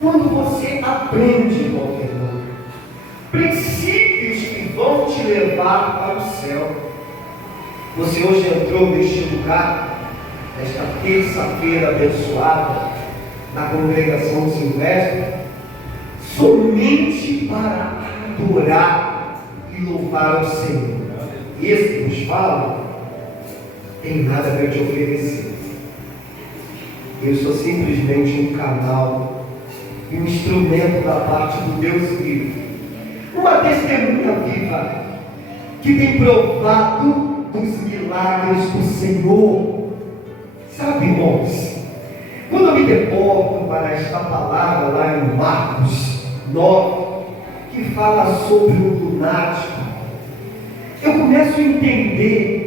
Quando você aprende, meu irmão, princípios que vão te levar para o céu. Você hoje entrou neste lugar, nesta terça-feira abençoada, na congregação silvestre, somente para adorar e louvar o Senhor. Esse que vos fala tem nada para te oferecer. Eu sou simplesmente um canal, um instrumento da parte do Deus vivo, uma testemunha viva que tem provado dos milagres do Senhor. Sabe, irmãos, quando eu me deporto para esta palavra lá em Marcos 9, que fala sobre o lunático, eu começo a entender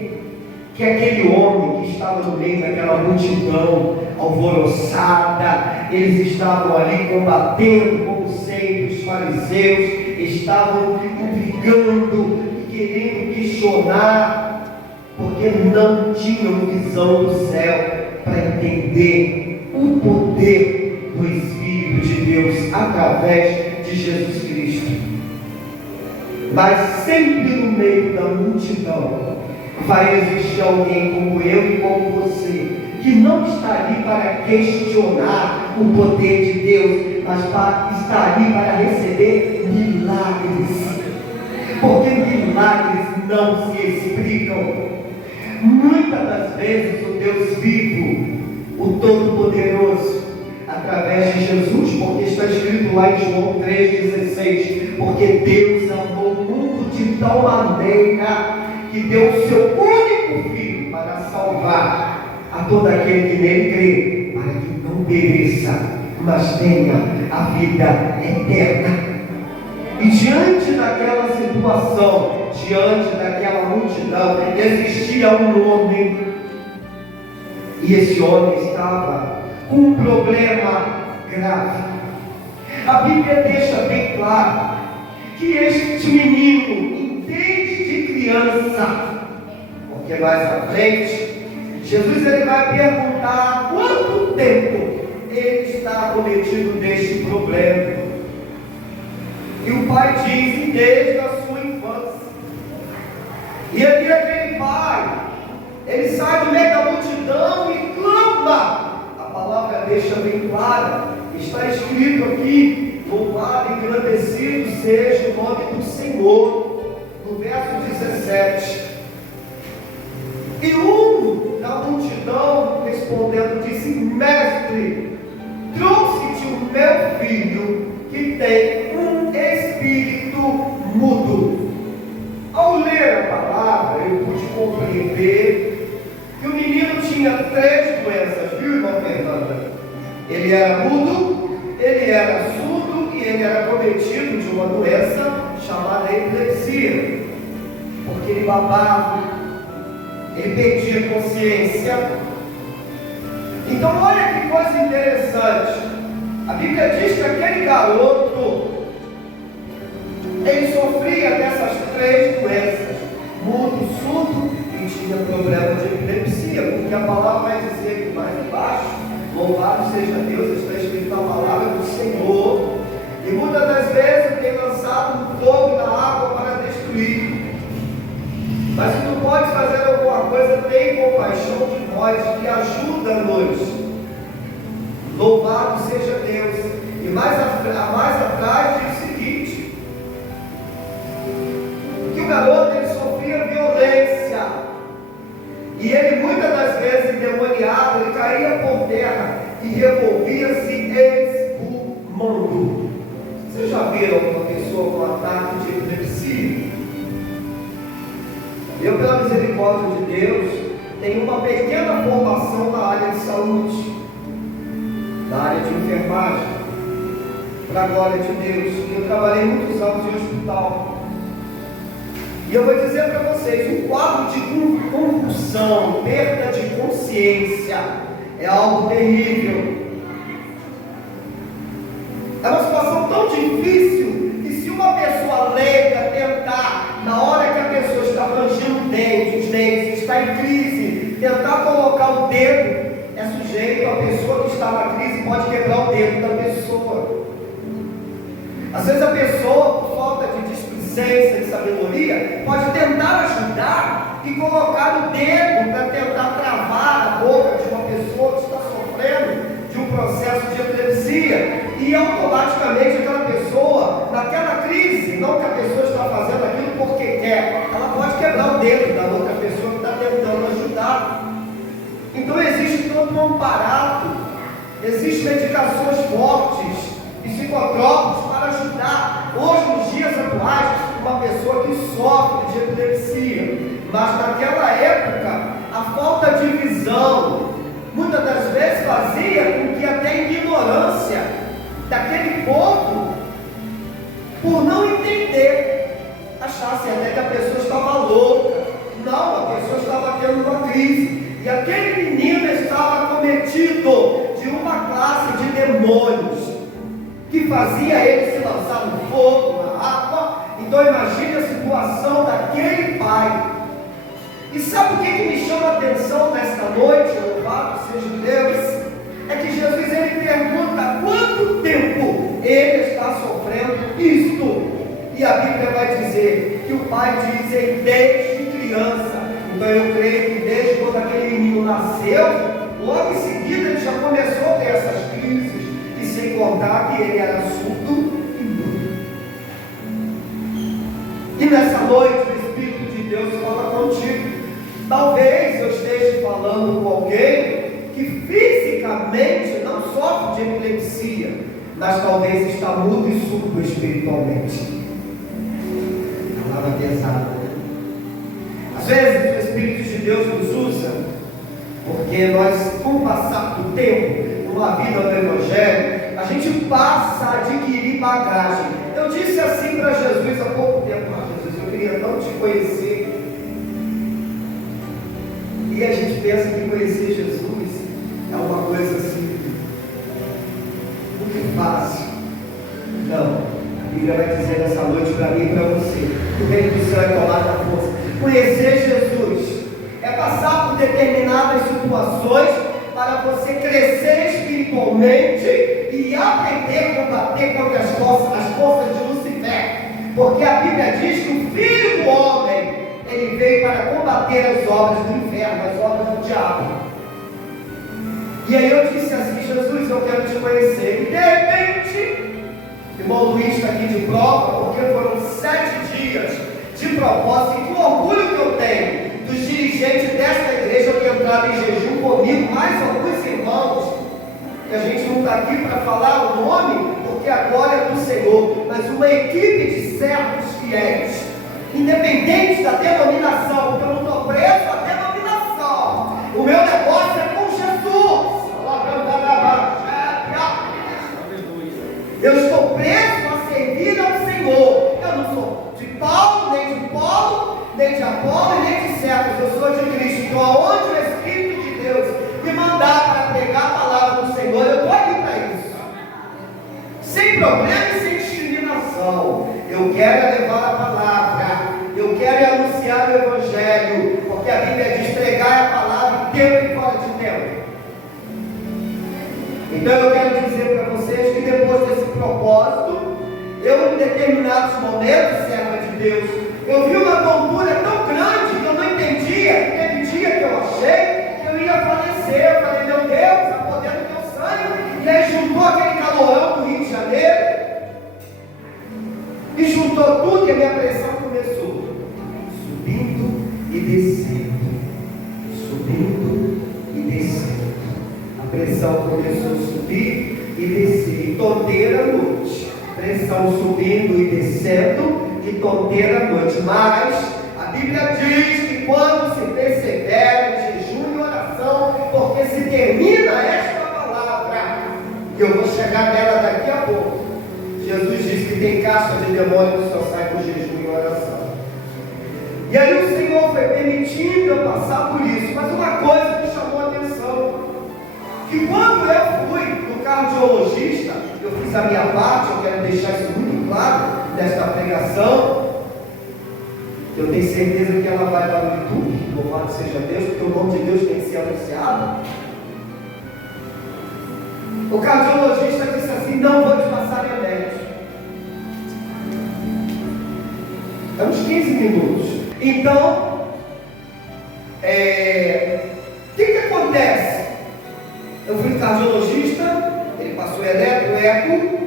que aquele homem que estava no meio daquela multidão alvoroçada, eles estavam ali combatendo, como sempre os fariseus estavam brigando e querendo questionar, porque não tinham visão do céu para entender o poder do Espírito de Deus através de Jesus Cristo. Mas sempre no meio da multidão vai existir alguém como eu e como você, que não está ali para questionar o poder de Deus, mas está ali para receber milagres, porque milagres não se explicam. Muitas das vezes o Deus vivo, o Todo-Poderoso, através de Jesus, porque está escrito lá em João 3,16, porque Deus amou o mundo de tal maneira que deu o seu único Filho para salvar a todo aquele que nele crê, para que não pereça, mas tenha a vida eterna. E diante daquela situação, diante daquela multidão, existia um homem, e esse homem estava com um problema grave. A Bíblia deixa bem claro que este menino, desde criança, porque mais à frente, Jesus ele vai perguntar há quanto tempo ele está acometido deste problema. E o pai diz, desde a sua infância. E aqui aquele pai, ele sai do meio da multidão e clama. A palavra deixa bem clara, está escrito aqui, louvado e engrandecido seja o nome do Senhor, no verso 17. E um da multidão respondendo disse, mestre, trouxe-te o meu filho que tem um espírito mudo. Ao ler a palavra, eu pude compreender que o menino tinha 3 doenças, viu, irmã Fernanda? Ele era mudo, ele era surdo e ele era cometido de uma doença chamada epilepsia, porque ele babava, ele perdia consciência. Então olha que coisa interessante, a Bíblia diz que aquele garoto, ele sofria dessas 3 doenças, mudo, surdo e tinha problema de epilepsia, porque a palavra vai dizer que mais embaixo, louvado seja Deus, está escrito na palavra do Senhor, e muitas das vezes tem lançado um fogo na água para destruir. Mas se tu podes fazer alguma coisa, tem compaixão de nós e ajuda-nos. Louvado seja Deus. E mais atrás diz o seguinte, que o garoto ele sofria violência, e ele muitas das vezes endemoniado, ele caía por terra e revolvia-se espumando. Vocês já viram uma pessoa com ataque de epilepsia? Eu, pela misericórdia de Deus, tenho uma pequena formação na área de saúde, na área de enfermagem, para a glória de Deus. Eu trabalhei muitos anos em hospital. E eu vou dizer para vocês, um quadro de convulsão, perda de consciência, é algo terrível. É uma situação tão difícil que se uma pessoa leiga tentar, na hora que a pessoa está rangindo os dentes, está em crise, tentar colocar o dedo, é sujeito, a pessoa que está na crise pode quebrar o dedo da pessoa. sabedoria, pode tentar ajudar e colocar o dedo para tentar travar a boca de uma pessoa que está sofrendo de um processo de epilepsia, e automaticamente aquela pessoa, naquela crise, não que a pessoa está fazendo aquilo porque quer, ela pode quebrar o dedo da outra pessoa que está tentando ajudar. Então existe todo um aparato, existem medicações fortes, psicotrópicos para ajudar, hoje nos dias atuais, uma pessoa que sofre de epilepsia. Mas naquela época, a falta de visão, muitas das vezes fazia com que até a ignorância daquele povo, por não entender, achasse até que a pessoa estava louca. Não, a pessoa estava tendo uma crise. E aquele menino estava acometido de uma classe de demônios que fazia ele se lançar no fogo, na água. Então imagine a situação daquele pai. E sabe o que me chama a atenção nesta noite, louvado seja Deus? É que Jesus ele pergunta há quanto tempo ele está sofrendo isto. E a Bíblia vai dizer que o pai diz desde criança. Então eu creio que desde quando aquele menino nasceu, logo em seguida ele já começou a ter essas crises. E sem contar que ele era surdo e mudo. E nessa noite o Espírito de Deus fala contigo. Talvez eu esteja falando com alguém que fisicamente não sofre de epilepsia, mas talvez está mudo e surdo espiritualmente. Palavra pesada, né? Às vezes o Espírito de Deus nos usa, porque nós, com o passar do tempo, numa vida do Evangelho, a gente passa a adquirir bagagem. Eu disse assim para Jesus há pouco tempo: Jesus, eu queria não te conhecer. E a gente pensa que conhecer Jesus é uma coisa assim, muito fácil. Não, a Bíblia vai dizer nessa noite para mim e para você: o reino do céu é tomar da força. Conhecer Jesus é passar por determinadas situações para você crescer espiritualmente e aprender a combater contra as forças de Lucifer. Porque a Bíblia diz que o Filho do Homem, ele veio para combater as obras do inferno, as obras do diabo. E aí eu disse assim: Jesus, eu quero te conhecer. E de repente, o irmão Luiz está aqui de prova, porque foram 7 dias de propósito. E com orgulho que eu tenho dos dirigentes desta igreja que entraram em jejum comigo, mais alguns irmãos, que a gente não está aqui para falar o nome, porque a glória é do Senhor, mas uma equipe de servos fiéis, independente da denominação, porque eu não estou preso à denominação. O meu negócio é com Jesus. Eu estou preso a servir ao Senhor. Eu não sou de Paulo, nem de Paulo, nem de Apolo, nem de Cefas. Eu sou de Cristo. Então, aonde o Espírito de Deus me mandar para pregar a palavra do Senhor, eu estou aqui para isso. Sem problema e sem discriminação. Eu quero levar a palavra. Eu quero anunciar o Evangelho, porque a Bíblia diz: pregar a palavra em tempo e fora de tempo. Então eu quero dizer para vocês que depois desse propósito, eu em determinados momentos, serva de Deus, eu vi uma tontura tão grande que eu não entendia. Teve dia que eu achei que eu ia falecer. Eu falei: meu Deus, está podendo teu sangue. E aí juntou aquele calorão do Rio de Janeiro, e juntou tudo, e a minha pressão começou subindo e descendo, subindo e descendo. A pressão começou a subir e descer, e tonteira à noite. Pressão subindo e descendo, e tonteira à noite. Mas a Bíblia diz que quando se persevera em jejum e oração, porque se termina esta palavra, e eu vou chegar nela daqui a pouco. Jesus disse que tem casta de demônio que só sai por jejum e oração. E aí o Senhor foi permitindo eu passar por isso. Mas uma coisa me chamou a atenção: que quando eu fui no cardiologista, eu fiz a minha parte. Eu quero deixar isso muito claro nesta pregação. Eu tenho certeza que ela vai para o YouTube, louvado seja Deus, porque o nome de Deus tem que ser anunciado. O cardiologista disse assim: não vou te passar remédio. É uns 15 minutos. Então, o que acontece? Eu fui cardiologista, ele passou eletro, eco,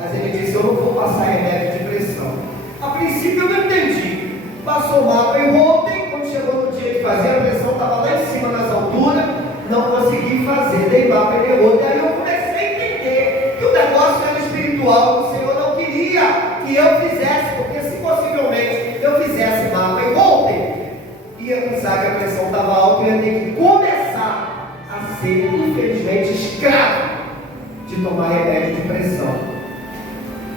mas ele disse: eu não vou passar remédio de pressão. A princípio eu não entendi. Passou mapa e ontem, quando chegou no dia de fazer, a pressão estava lá em cima nas alturas, não consegui fazer, dei mapa e errou. Daí eu comecei a entender que o negócio era espiritual, que o Senhor não queria que eu fizesse, porque se possivelmente eu fizesse mapa e ontem, ia pensar que a pressão estava alta e ia ter que começar a ser, infelizmente, escravo de tomar remédio de pressão.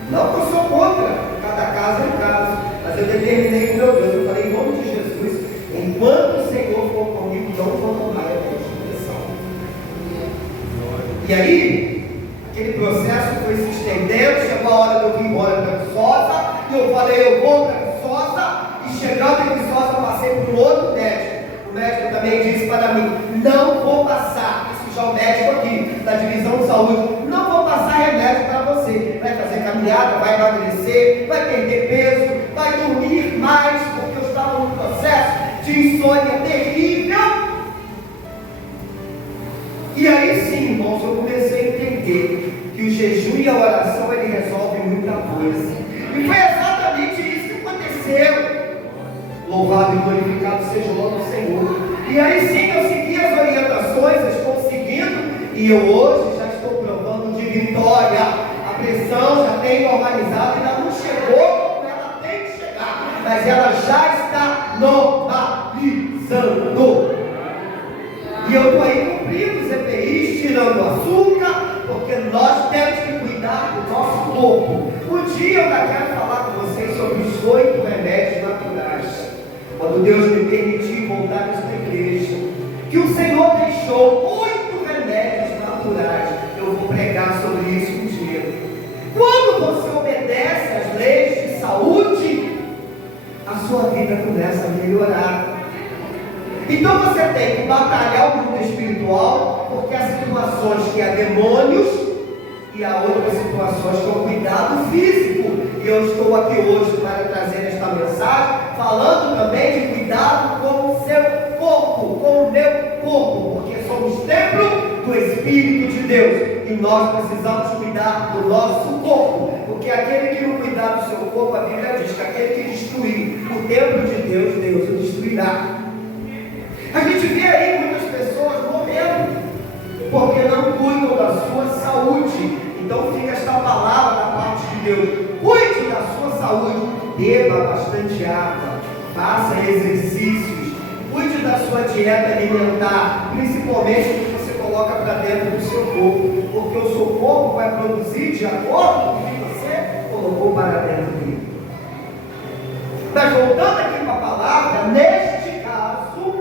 Não que eu sou contra, cada caso é um caso, mas eu determinei com meu Deus, eu falei: em nome de Jesus, enquanto o Senhor for comigo, não vou tomar remédio de pressão. E aí, aquele processo foi se estendendo, chegou a hora de eu ir embora para Viçosa, e eu falei: eu vou para Viçosa, e chegando em Viçosa, passei por um outro médico. O médico também disse para mim: não vou passar, isso já é o médico aqui, da divisão de saúde, não vou passar remédio para você. Vai fazer caminhada, vai emagrecer, vai perder peso, vai dormir mais, porque eu estava num processo de insônia terrível. E aí sim, irmãos, eu comecei a entender que o jejum e a oração, ele resolve muita coisa. E foi exatamente isso que aconteceu. Louvado e glorificado seja o nome do Senhor. E aí sim eu segui as orientações, estou seguindo, e eu hoje já estou provando de vitória. A pressão já tem normalizado, ainda não chegou como ela tem que chegar, mas ela já está normalizando. E eu estou aí cumprindo os EPIs, tirando açúcar, porque nós temos que cuidar do nosso corpo. Um dia eu já quero falar com vocês sobre os 8 remédios naturais. Quando Deus me permitir voltar nesta igreja, que o Senhor deixou 8 remédios naturais, eu vou pregar sobre isso um dia. Quando você obedece às leis de saúde, a sua vida começa a melhorar. Então você tem que batalhar o mundo espiritual, porque há situações que há demônios e há outras situações que há cuidado físico. E eu estou aqui hoje para trazer esta mensagem, falando também de cuidado com o seu corpo, com o meu corpo, porque somos templo do Espírito de Deus e nós precisamos cuidar do nosso corpo, porque aquele que não cuidar do seu corpo, a Bíblia diz que aquele que destruir o templo de Deus, Deus o destruirá. A gente vê aí muitas pessoas morrendo porque não cuidam da sua saúde. Então fica esta palavra da parte de Deus: cuide da sua saúde, beba bastante água, faça exercícios, cuide da sua dieta alimentar, principalmente o que você coloca para dentro do seu corpo, porque o seu corpo vai produzir de acordo com o que você colocou para dentro dele. Mas voltando aqui para a palavra, neste caso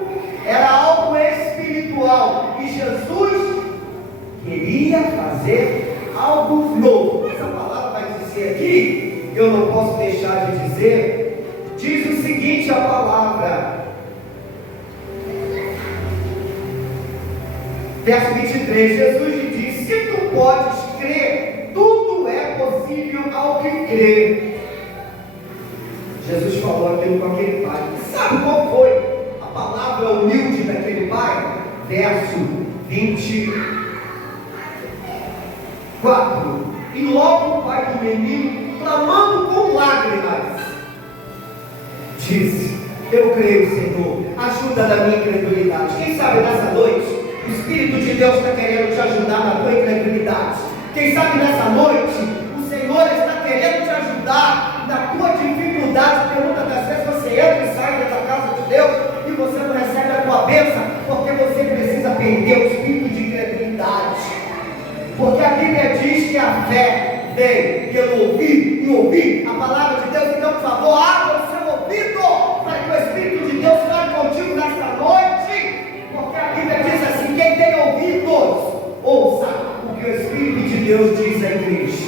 era algo espiritual e Jesus queria fazer algo novo. Essa palavra vai dizer aqui, eu não posso deixar de dizer, diz o seguinte: a palavra, verso 23, Jesus lhe disse: se tu podes crer, tudo é possível ao que crê. Jesus falou aquilo com aquele pai. Sabe qual foi a palavra humilde daquele pai? Verso 24. E logo o pai do menino, clamando com lágrimas, disse: eu creio, Senhor, ajuda na minha incredulidade. Quem sabe nessa noite o Espírito de Deus está querendo te ajudar na tua incredulidade. Quem sabe nessa noite o Senhor está querendo te ajudar na tua dificuldade. Pergunta das vezes você entra e sai da casa de Deus e você não recebe a tua bênção, porque você precisa perder o espírito de incredulidade. Porque a Bíblia diz que a fé vem pelo ouvir e ouvir a palavra de Deus. Então, por favor, abra o seu ouvido para que o Espírito de Deus fale contigo nesta noite, porque a Bíblia diz assim: quem tem ouvidos, ouça o que o Espírito de Deus diz à igreja.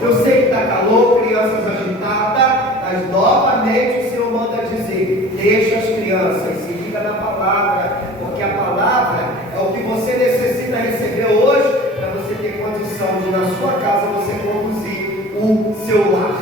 Eu sei que está calor, crianças agitadas, mas novamente o Senhor manda dizer: deixa as crianças, se liga na palavra, porque a palavra é o que você necessita receber hoje, para você ter condição de na sua casa você conduzir o seu lar.